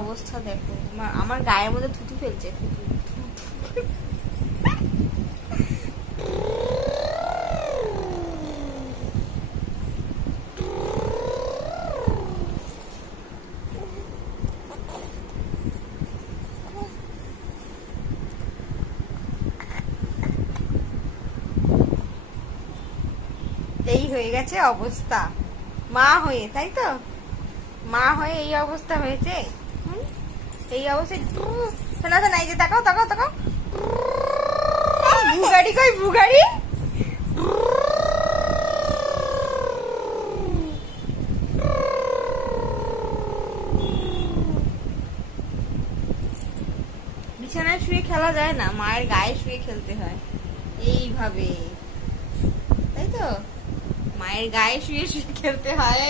অবস্থা দেখো, আমার গায়ের মধ্যে থুতু ফেলছে। এই হয়ে গেছে অবস্থা মা হয়ে, তাই তো? মা হয়ে এই অবস্থা হয়েছে। এই অবস্থায় শোনা শোনা, এই যে তাকাও তাকাও তাকাও, বুগাড়ি কই বুগাড়ি। বিছানায় শুয়ে খেলা যায় না, মায়ের গায়ে শুয়ে খেলতে হয় এইভাবে, তাই তো? মায়ের গায়ে শুয়ে শুয়ে খেলতে হয়।